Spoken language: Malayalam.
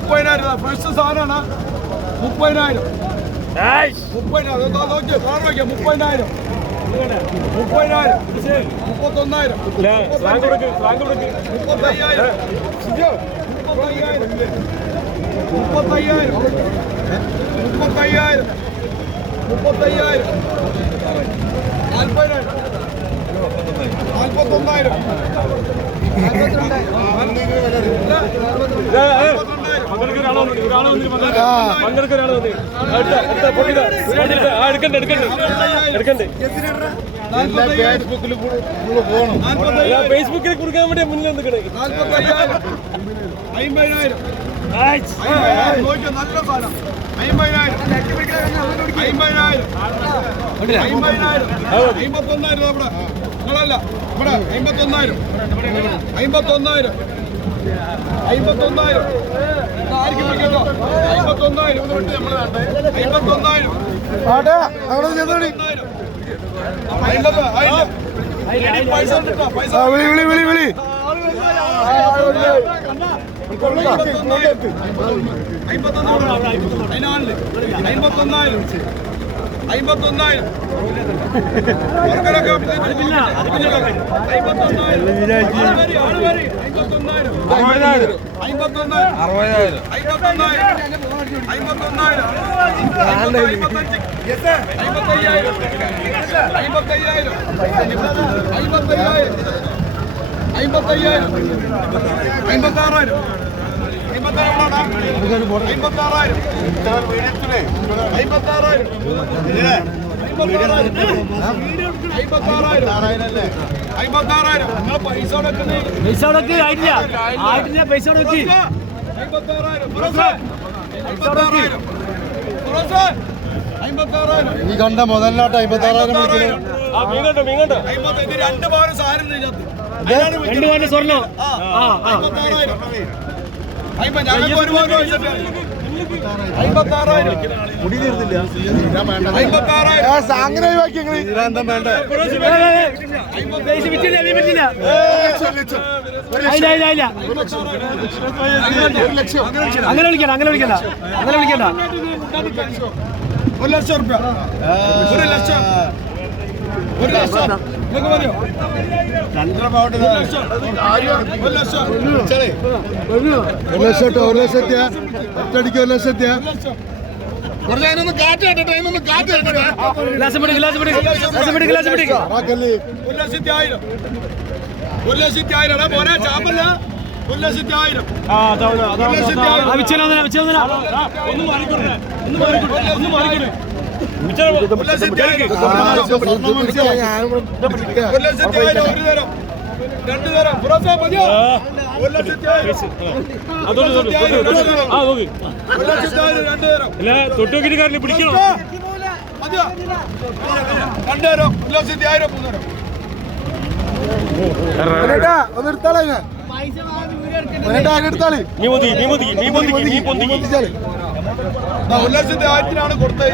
15,000 ഫ്രഷ് സാധനമാണ്. 30,000 ഫേസ്ബുക്കിൽ കൊടുക്കാൻ വേണ്ടി മുന്നിൽ നിൽക്കണേ. 50,000 നല്ല സാധനം. 51,000 നമ്മുടെ നിങ്ങളല്ല ഇവിടെ 51,000 ആർക്കും വിളിക്കട്ടോ. 51,000 പൈസ പൈസ വിളി 56,000 ഈ കണ്ട മുതലാട്ട് 56,000 2 പവന് സാധനം സ്വർണ്ണം. മുടി തീർത്തില്ല. അങ്ങനെ വിളിക്കണ്ട 1 ലക്ഷം റുപ്യ. 1 ലക്ഷം നിങ്ങൾക്ക് മതിയോ? 1 ലക്ഷത്തിയാ ഒറ്റടിക്ക് 1 ലക്ഷത്തിയാ. അതിനൊന്ന് കാറ്റ് കേട്ടെ. 1 ലക്ഷത്തി 1,000 പോരാ ചാപ്പല്ല. 1 ലക്ഷത്തി 1,000 തൊട്ടുനോക്കിട്ട് പിടിക്കണോ? 1 ലക്ഷത്തി 1,000 കൊടുത്തത്.